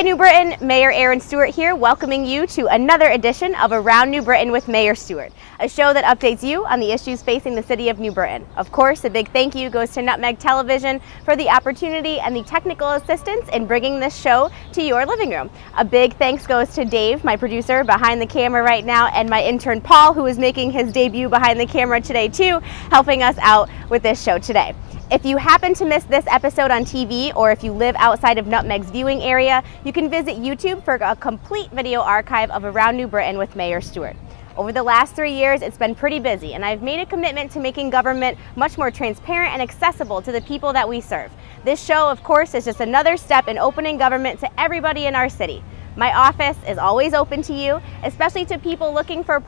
Hi New Britain, Mayor Erin Stewart here, welcoming you to another edition of Around New Britain with Mayor Stewart, a show that updates you on the issues facing the city of New Britain. Of course, a big thank you goes to Nutmeg Television for the opportunity and the technical assistance in bringing this show to your living room. A big thanks goes to Dave, my producer behind the camera right now, and my intern Paul, who is making his debut behind the camera today too, helping us out with this show today. If you happen to miss this episode on TV, or if you live outside of Nutmeg's viewing area, you can visit YouTube for a complete video archive of Around New Britain with Mayor Stewart. Over the last 3 years, it's been pretty busy, and I've made a commitment to making government much more transparent and accessible to the people that we serve. This show, of course, is just another step in opening government to everybody in our city. My office is always open to you, especially to people looking for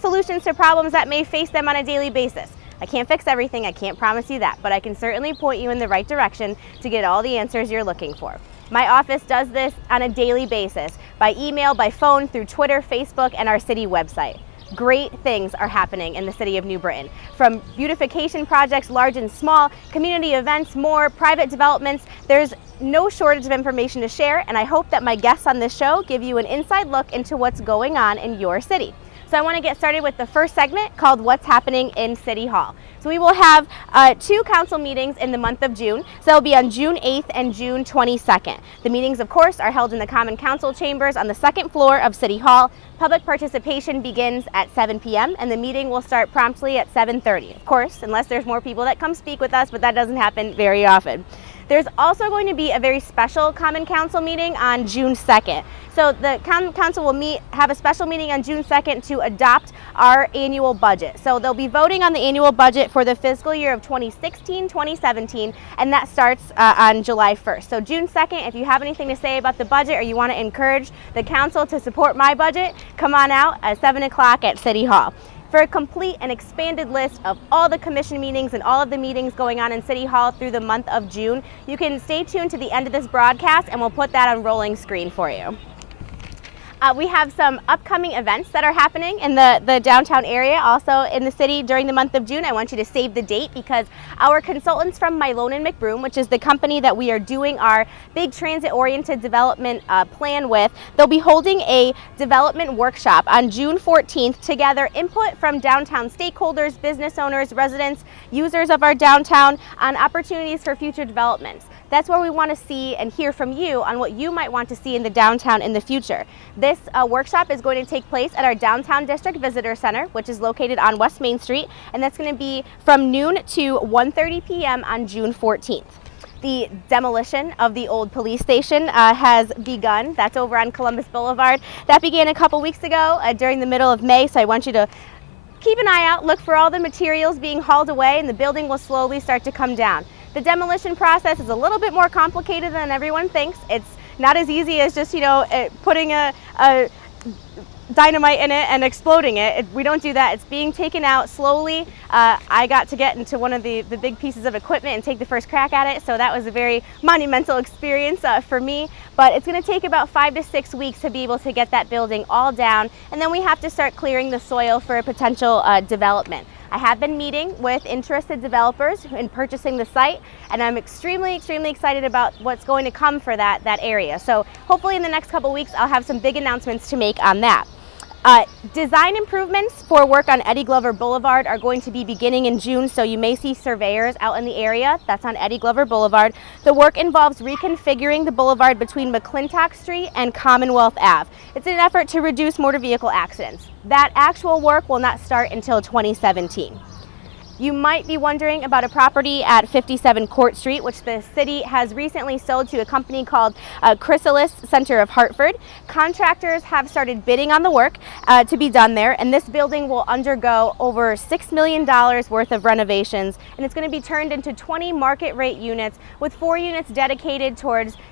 solutions to problems that may face them on a daily basis. I can't fix everything, I can't promise you that, but I can certainly point you in the right direction to get all the answers you're looking for. My office does this on a daily basis, by email, by phone, through Twitter, Facebook, and our city website. Great things are happening in the city of New Britain. From beautification projects, large and small, community events, more private developments, there's no shortage of information to share, and I hope that my guests on this show give you an inside look into what's going on in your city. So I want to get started with the first segment called What's Happening in City Hall. So we will have 2 council meetings in the month of June. So they'll be on June 8th and June 22nd. The meetings, of course, are held in the Common Council chambers on the 2nd floor of City Hall. Public participation begins at 7 p.m. and the meeting will start promptly at 7:30. Of course, unless there's more people that come speak with us, but that doesn't happen very often. There's also going to be a very special Common Council meeting on June 2nd. So the Common Council will have a special meeting on June 2nd to adopt our annual budget. So they'll be voting on the annual budget for the fiscal year of 2016-2017, and that starts on July 1st. So June 2nd, if you have anything to say about the budget or you want to encourage the council to support my budget, come on out at 7 o'clock at City Hall. For a complete and expanded list of all the commission meetings and all of the meetings going on in City Hall through the month of June, you can stay tuned to the end of this broadcast and we'll put that on rolling screen for you. We have some upcoming events that are happening in the downtown area, also in the city during the month of June. I want you to save the date because our consultants from Malone and McBroom, which is the company that we are doing our big transit-oriented development plan with, they'll be holding a development workshop on June 14th to gather input from downtown stakeholders, business owners, residents, users of our downtown on opportunities for future developments. That's where we want to see and hear from you on what you might want to see in the downtown in the future. This workshop is going to take place at our Downtown District Visitor Center, which is located on West Main Street, and that's going to be from noon to 1:30 p.m. on June 14th. The demolition of the old police station has begun. That's over on Columbus Boulevard. That began a couple weeks ago during the middle of May, so I want you to keep an eye out, look for all the materials being hauled away, and the building will slowly start to come down. The demolition process is a little bit more complicated than everyone thinks. It's not as easy as just, putting a dynamite in it and exploding it. We don't do that. It's being taken out slowly. I got to get into one of the big pieces of equipment and take the first crack at it, so that was a very monumental experience for me. But it's going to take about 5 to 6 weeks to be able to get that building all down, and then we have to start clearing the soil for a potential development. I have been meeting with interested developers in purchasing the site, and I'm extremely excited about what's going to come for that area. So hopefully in the next couple weeks I'll have some big announcements to make on that. Design improvements for work on Eddie Glover Boulevard are going to be beginning in June, so you may see surveyors out in the area. That's on Eddie Glover Boulevard. The work involves reconfiguring the boulevard between McClintock Street and Commonwealth Ave. It's an effort to reduce motor vehicle accidents. That actual work will not start until 2017. You might be wondering about a property at 57 Court Street, which the city has recently sold to a company called Chrysalis Center of Hartford. Contractors have started bidding on the work to be done there, and this building will undergo over $6 million worth of renovations, and it's going to be turned into 20 market rate units with 4 units dedicated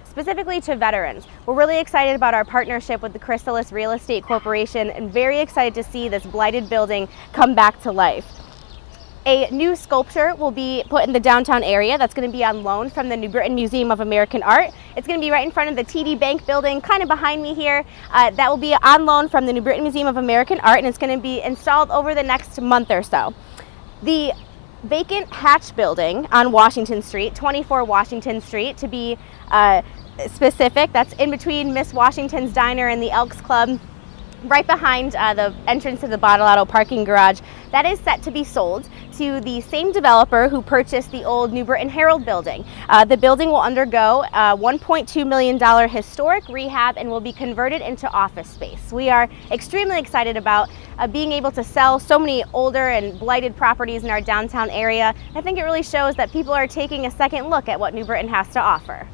specifically to veterans. We're really excited about our partnership with the Chrysalis Real Estate Corporation and very excited to see this blighted building come back to life. A new sculpture will be put in the downtown area that's going to be on loan from the New Britain Museum of American Art. It's going to be right in front of the TD Bank building, kind of behind me here. That will be on loan from the New Britain Museum of American Art, and it's going to be installed over the next month or so. The vacant hatch building on Washington Street, 24 Washington Street to be specific. That's in between Miss Washington's Diner and the Elks Club, right behind the entrance to the Bottle Auto parking garage. That is set to be sold to the same developer who purchased the old New Britain Herald building. The building will undergo a $1.2 million historic rehab and will be converted into office space. We are extremely excited about being able to sell so many older and blighted properties in our downtown area. I think it really shows that people are taking a second look at what New Britain has to offer.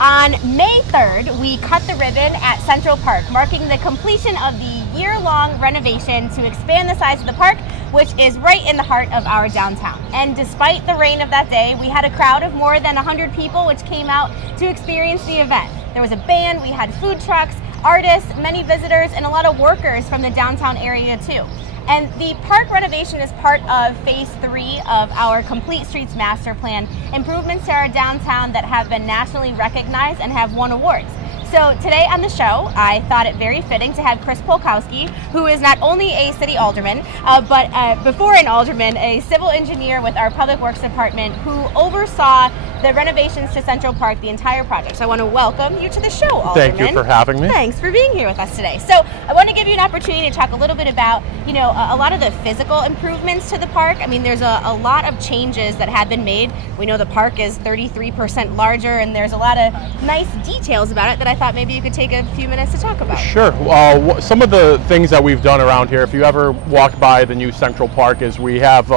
On May 3rd, we cut the ribbon at Central Park, marking the completion of the year-long renovation to expand the size of the park, which is right in the heart of our downtown. And despite the rain of that day, we had a crowd of more than 100 people which came out to experience the event. There was a band, we had food trucks, artists, many visitors, and a lot of workers from the downtown area too. And the park renovation is part of phase 3 of our Complete Streets Master Plan, improvements to our downtown that have been nationally recognized and have won awards. So today on the show, I thought it very fitting to have Chris Polkowski, who is not only a city alderman, but before an alderman, a civil engineer with our Public Works Department who oversaw the renovations to Central Park, the entire project. So I want to welcome you to the show, Alderman. Thank you for having me. Thanks for being here with us today. So I want to give you an opportunity to talk a little bit about, you know, a lot of the physical improvements to the park. I mean, there's a lot of changes that have been made. We know the park is 33% larger, and there's a lot of nice details about it that I thought maybe you could take a few minutes to talk about. Sure. Some of the things that we've done around here, if you ever walk by the new Central Park, is we have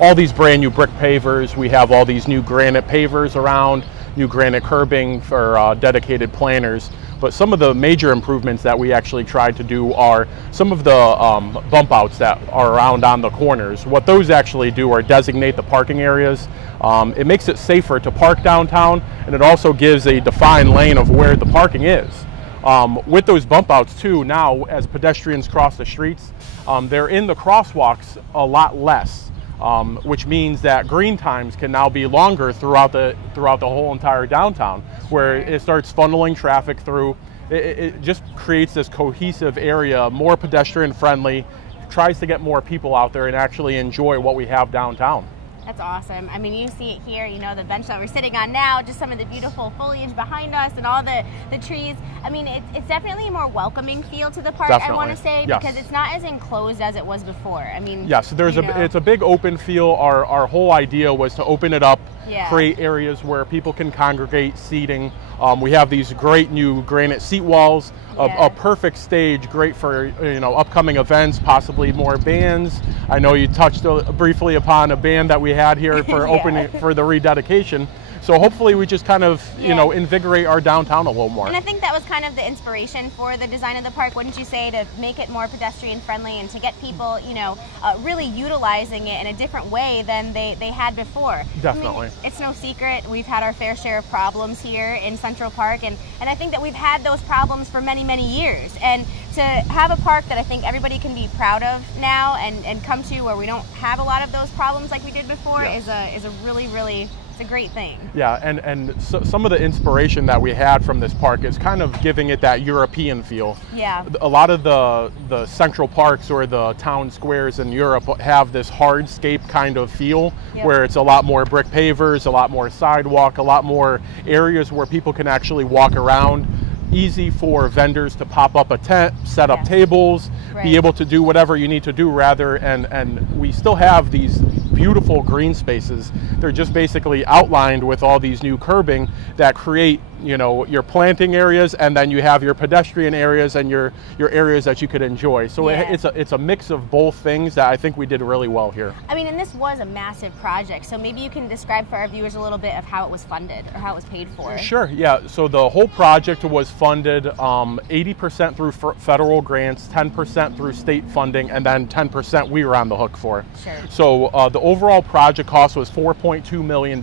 all these brand new brick pavers. We have all these new granite pavers around, new granite curbing for dedicated planners. But some of the major improvements that we actually tried to do are some of the bump outs that are around on the corners. What those actually do are designate the parking areas. It makes it safer to park downtown, and it also gives a defined lane of where the parking is. With those bump outs too, now as pedestrians cross the streets, they're in the crosswalks a lot less. Which means that green times can now be longer throughout the whole entire downtown, where it starts funneling traffic through. It just creates this cohesive area, more pedestrian friendly, tries to get more people out there and actually enjoy what we have downtown. That's awesome. I mean, you see it here, you know, the bench that we're sitting on now, just some of the beautiful foliage behind us and all the trees. I mean, it's definitely a more welcoming feel to the park, Definitely. I want to say, Yes. because it's not as enclosed as it was before. I mean, yes, it's a big open feel. Our whole idea was to open it up, yeah, create areas where people can congregate, seating. We have these great new granite seat walls, yeah, a perfect stage, great for, you know, upcoming events, possibly more bands. I know you touched briefly upon a band that we had here for yeah, opening for the rededication. So hopefully we just kind of, yeah, you know, invigorate our downtown a little more. And I think that was kind of the inspiration for the design of the park, wouldn't you say, to make it more pedestrian friendly and to get people, you know, really utilizing it in a different way than they had before. Definitely. I mean, it's no secret, we've had our fair share of problems here in Central Park, and I think that we've had those problems for many, many years. And to have a park that I think everybody can be proud of now and come to where we don't have a lot of those problems like we did before, yes, is a really, really, it's a great thing. Yeah, and so some of the inspiration that we had from this park is kind of giving it that European feel. Yeah. A lot of the central parks or the town squares in Europe have this hardscape kind of feel, yep, where it's a lot more brick pavers, a lot more sidewalk, a lot more areas where people can actually walk around. Easy for vendors to pop up a tent, set up, yes, tables, right, be able to do whatever you need to do rather, and we still have these beautiful green spaces. They're just basically outlined with all these new curbing that create, you know, your planting areas, and then you have your pedestrian areas and your areas that you could enjoy. So yeah, it's a mix of both things that I think we did really well here. I mean, and this was a massive project, so maybe you can describe for our viewers a little bit of how it was funded or how it was paid for. Sure, yeah. So the whole project was funded 80% through federal grants, 10% through state funding, and then 10% we were on the hook for. Sure. So the overall project cost was $4.2 million.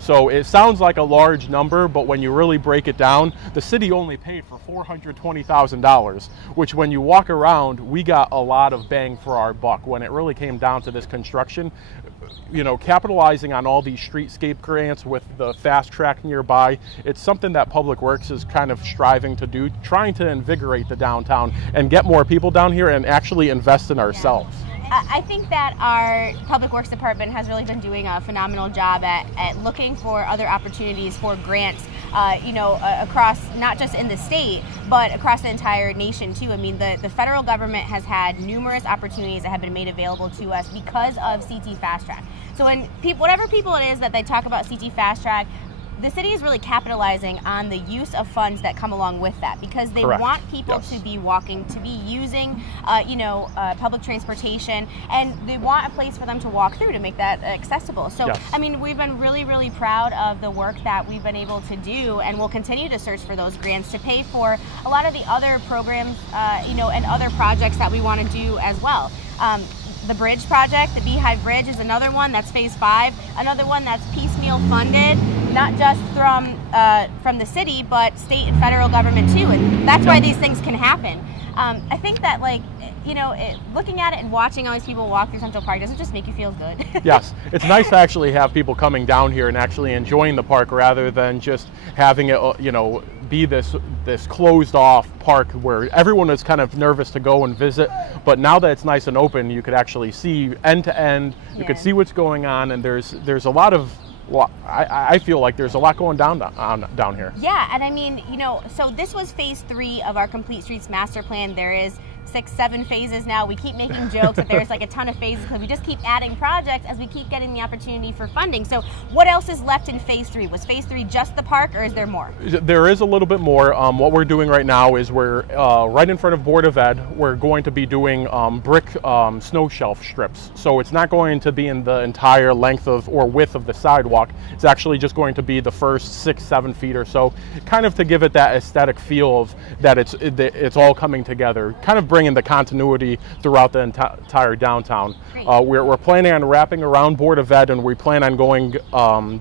So it sounds like a large number, but when you really break it down, the city only paid for $420,000, which when you walk around, we got a lot of bang for our buck when it really came down to this construction. You know, capitalizing on all these streetscape grants with the fast track nearby, it's something that Public Works is kind of striving to do, trying to invigorate the downtown and get more people down here and actually invest in ourselves. Yeah. I think that our Public Works Department has really been doing a phenomenal job at looking for other opportunities for grants, across, not just in the state, but across the entire nation too. I mean, the federal government has had numerous opportunities that have been made available to us because of CT Fast Track. So when whatever people it is that they talk about CT Fast Track, the city is really capitalizing on the use of funds that come along with that, because they Correct. want people Yes. to be walking, to be using, public transportation, and they want a place for them to walk through to make that accessible. So, Yes. I mean, we've been really, really proud of the work that we've been able to do, and we'll continue to search for those grants to pay for a lot of the other programs, and other projects that we want to do as well. The bridge project, the Beehive Bridge, is another one that's phase 5. Another one that's piecemeal funded, not just from the city, but state and federal government too. And that's why these things can happen. I think that, looking at it and watching all these people walk through Central Park doesn't just make you feel good. Yes, it's nice to actually have people coming down here and actually enjoying the park rather than just having it, be this closed off park where everyone is kind of nervous to go and visit. But now that it's nice and open, you could actually see end to end. You could see what's going on, and there's a lot of. Well, I feel like there's a lot going down here. Yeah, and I mean, so this was phase 3 of our Complete Streets Master Plan. There is 6, 7 phases now. We keep making jokes that there's like a ton of phases because we just keep adding projects as we keep getting the opportunity for funding. So what else is left in phase 3? Was phase 3 just the park, or is there more? There is a little bit more. What we're doing right now is we're right in front of Board of Ed. We're going to be doing brick snow shelf strips. So it's not going to be in the entire length of or width of the sidewalk. It's actually just going to be the first 6, 7 feet or so, kind of to give it that aesthetic feel of that it's all coming together, kind of bringing the continuity throughout the entire downtown. We're planning on wrapping around Board of Ed, and we plan on going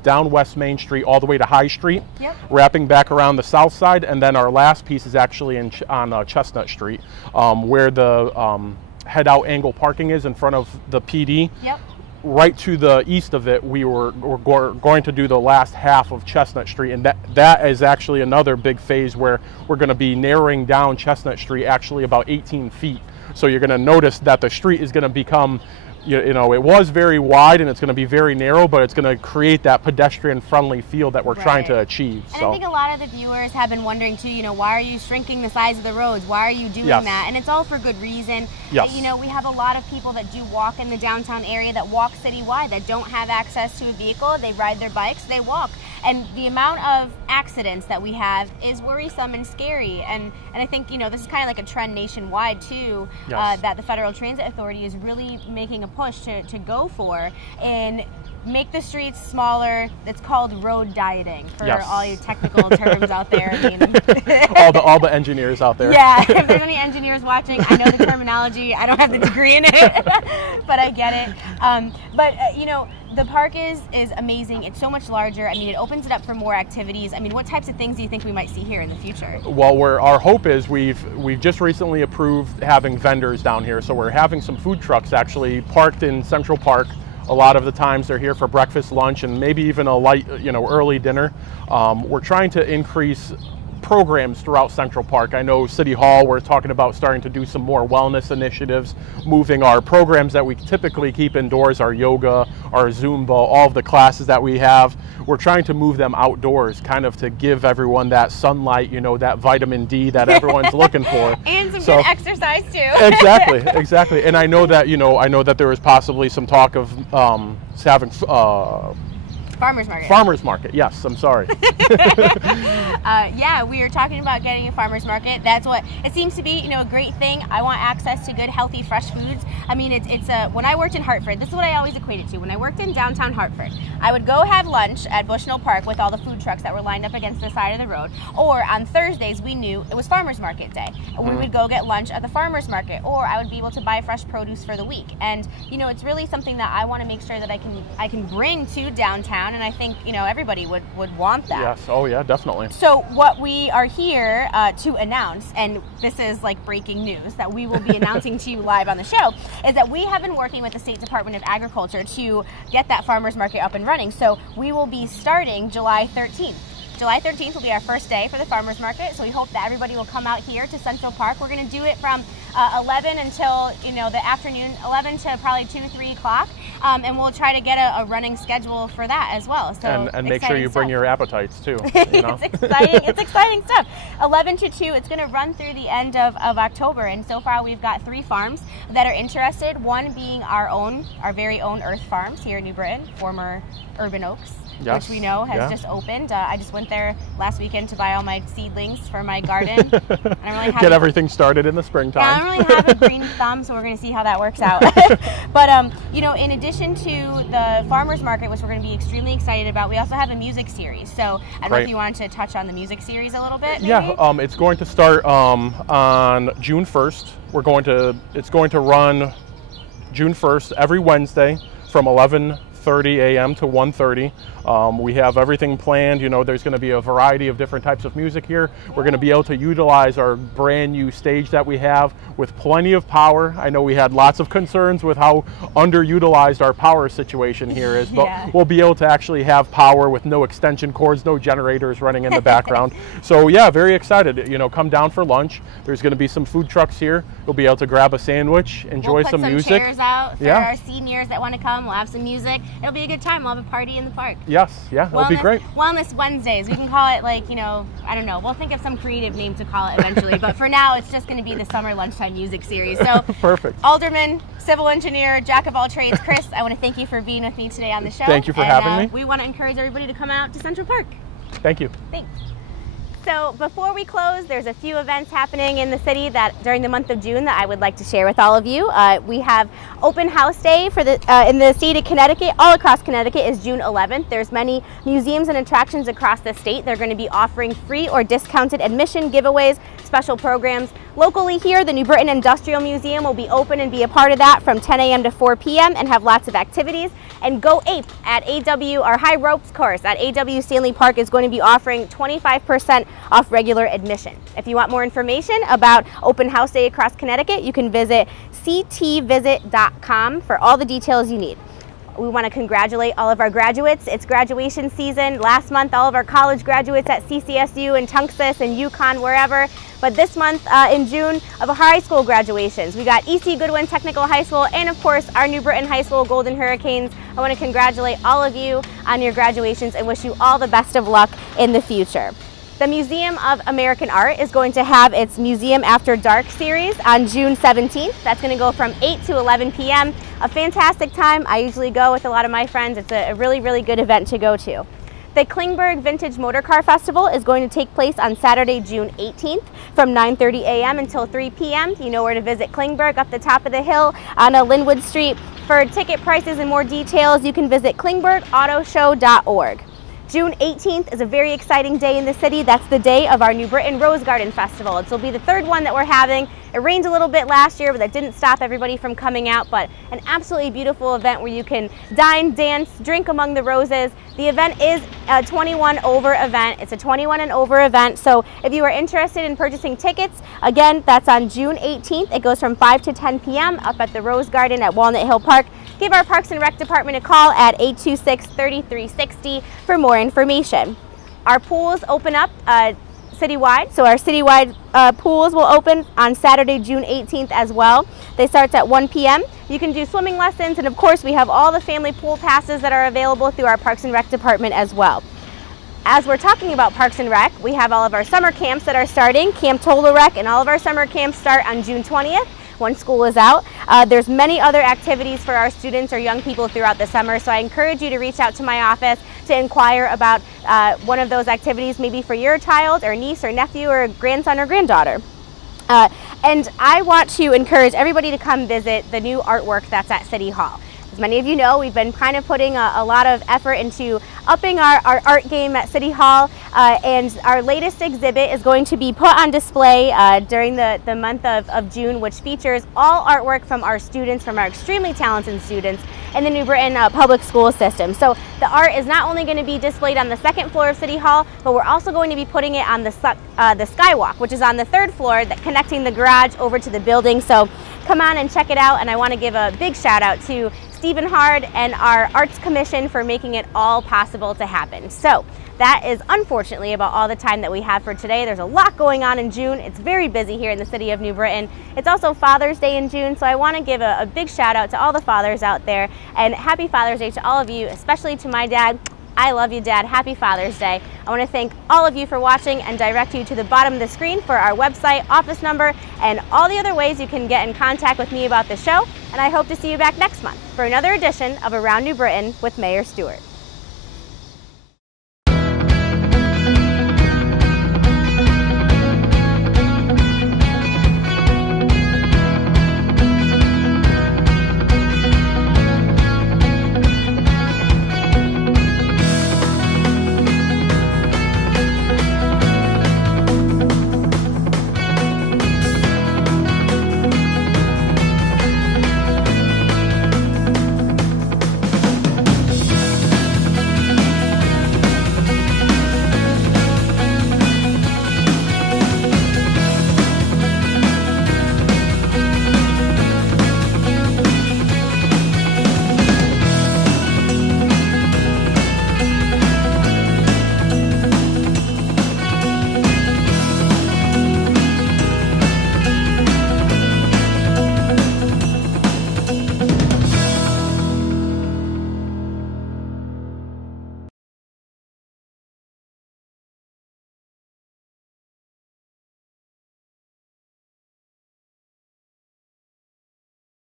down West Main Street all the way to High Street, wrapping back around the south side, and then our last piece is actually on Chestnut Street, where the head out angle parking is in front of the PD. Right to the east of it, we're going to do the last half of Chestnut Street, and that is actually another big phase where we're going to be narrowing down Chestnut Street actually about 18 feet. So you're going to notice that the street is going to become, it was very wide and it's going to be very narrow, but it's going to create that pedestrian-friendly feel that we're trying to achieve. And I think a lot of the viewers have been wondering too, why are you shrinking the size of the roads? Why are you doing that? And it's all for good reason. We have a lot of people that do walk in the downtown area, that walk citywide, that don't have access to a vehicle. They ride their bikes, they walk. And the amount of accidents that we have is worrisome and scary. And I think, this is kind of like a trend nationwide too, that the Federal Transit Authority is really making a push to go for and make the streets smaller. It's called road dieting for all you technical terms out there. I mean, all the engineers out there. Yeah, if there's any engineers watching, I know the terminology. I don't have the degree in it, but I get it. The park is amazing. It's so much larger. I mean, it opens it up for more activities. I mean, what types of things do you think we might see here in the future? Well, our hope is we've just recently approved having vendors down here. So we're having some food trucks actually parked in Central Park. A lot of the times they're here for breakfast, lunch, and maybe even a light, early dinner. We're trying to increase programs throughout Central Park. I know City Hall, we're talking about starting to do some more wellness initiatives, moving our programs that we typically keep indoors, our yoga, our Zumba, all of the classes that we have. We're trying to move them outdoors, kind of to give everyone that sunlight, that vitamin D that everyone's looking for. And some good exercise too. Exactly. And I know that there was possibly some talk of having Farmers market. Farmers market, yes, I'm sorry. Yeah, we were talking about getting a farmers market. That's what it seems to be, a great thing. I want access to good, healthy, fresh foods. I mean, when I worked in Hartford, this is what I always equated to. When I worked in downtown Hartford, I would go have lunch at Bushnell Park with all the food trucks that were lined up against the side of the road. Or on Thursdays, we knew it was farmers market day. And we would go get lunch at the farmers market, or I would be able to buy fresh produce for the week. And, it's really something that I want to make sure that I can bring to downtown. And I think, everybody would want that. Yes, oh yeah, definitely. So what we are here to announce, and this is like breaking news that we will be announcing to you live on the show, is that we have been working with the State Department of Agriculture to get that farmers market up and running. So we will be starting July 13th. July 13th will be our first day for the farmers market, so we hope that everybody will come out here to Central Park. We're going to do it from 11 until the afternoon, 11 to probably 2, 3 o'clock, and we'll try to get a running schedule for that as well. So and make sure you bring your appetites too. It's exciting. It's exciting stuff. 11 to 2. It's going to run through the end of October, and so far we've got 3 farms that are interested. One being our very own Earth Farms here in New Britain, former Urban Oaks. Yes. Which we know has just opened. I just went there last weekend to buy all my seedlings for my garden. I don't really have Get everything started in the springtime. I don't really have a green thumb, so we're going to see how that works out. But in addition to the farmers market, which we're going to be extremely excited about, we also have a music series. So I don't know if you wanted to touch on the music series a little bit. Maybe? Yeah, it's going to start on June 1st. It's going to run June 1st every Wednesday from 11:30 a.m. to 1:30. We have everything planned. There's going to be a variety of different types of music here. We're going to be able to utilize our brand new stage that we have with plenty of power. I know we had lots of concerns with how underutilized our power situation here is, but we'll be able to actually have power with no extension cords, no generators running in the background. So yeah, very excited. Come down for lunch. There's going to be some food trucks here. You'll be able to grab a sandwich, enjoy some music. We'll put some chairs out for our seniors that want to come. We'll have some music. It'll be a good time. We'll have a party in the park. Yes, it'll be great. Wellness Wednesdays. We can call it I don't know. We'll think of some creative name to call it eventually. But for now, it's just going to be the summer lunchtime music series. So perfect. Alderman, civil engineer, jack of all trades, Chris, I want to thank you for being with me today on the show. Thank you for having me. We want to encourage everybody to come out to Central Park. Thank you. Thanks. So before we close, there's a few events happening in the city that during the month of June that I would like to share with all of you. We have Open House Day for in the state of Connecticut. All across Connecticut is June 11th. There's many museums and attractions across the state. They're going to be offering free or discounted admission, giveaways, special programs. Locally here, the New Britain Industrial Museum will be open and be a part of that from 10 a.m. to 4 p.m. and have lots of activities. And Go Ape at our High Ropes course at AW Stanley Park is going to be offering 25% off regular admission. If you want more information about Open House Day across Connecticut, you can visit ctvisit.com for all the details you need. We want to congratulate all of our graduates. It's graduation season. Last month, all of our college graduates at CCSU and Tunxus and UConn, wherever. But this month, in June, of high school graduations. We got E.C. Goodwin Technical High School and, of course, our New Britain High School Golden Hurricanes. I want to congratulate all of you on your graduations and wish you all the best of luck in the future. The Museum of American Art is going to have its Museum After Dark series on June 17th. That's going to go from 8 to 11 p.m. A fantastic time. I usually go with a lot of my friends. It's a really, really good event to go to. The Klingberg Vintage Motor Car Festival is going to take place on Saturday, June 18th from 9:30 a.m. until 3 p.m. You know where to visit Klingberg, up the top of the hill on Linwood Street. For ticket prices and more details, you can visit klingbergautoshow.org. June 18th is a very exciting day in the city. That's the day of our New Britain Rose Garden Festival. It will be the third one that we're having. It rained a little bit last year, but that didn't stop everybody from coming out. But an absolutely beautiful event where you can dine, dance, drink among the roses. The event is a 21 over event. It's a 21 and over event. So if you are interested in purchasing tickets, again, that's on June 18th. It goes from 5 to 10 p.m. up at the Rose Garden at Walnut Hill Park. Give our Parks and Rec department a call at 826-3360 for more information. Our pools open up citywide, so our citywide pools will open on Saturday, June 18th as well. They start at 1 p.m. You can do swimming lessons, and of course we have all the family pool passes that are available through our Parks and Rec department as well. As we're talking about Parks and Rec, we have all of our summer camps that are starting. Camp Total Rec and all of our summer camps start on June 20th. When school is out. There's many other activities for our students or young people throughout the summer, so I encourage you to reach out to my office to inquire about one of those activities, maybe for your child or niece or nephew or grandson or granddaughter. And I want to encourage everybody to come visit the new artwork that's at City Hall. As many of you know, we've been kind of putting a lot of effort into upping our art game at City Hall, and our latest exhibit is going to be put on display during the month of June, which features all artwork from our students, from our extremely talented students in the New Britain public school system. So the art is not only going to be displayed on the second floor of City Hall, but we're also going to be putting it on the skywalk, which is on the third floor, connecting the garage over to the building. So come on and check it out, and I want to give a big shout out to Stephen Hard and our Arts Commission for making it all possible to happen. So that is unfortunately about all the time that we have for today. There's a lot going on in June. It's very busy here in the city of New Britain. It's also Father's Day in June, so I want to give a big shout out to all the fathers out there, and happy Father's Day to all of you, especially to my dad. I love you, Dad. Happy Father's Day. I want to thank all of you for watching and direct you to the bottom of the screen for our website, office number, and all the other ways you can get in contact with me about the show. And I hope to see you back next month for another edition of Around New Britain with Mayor Stewart.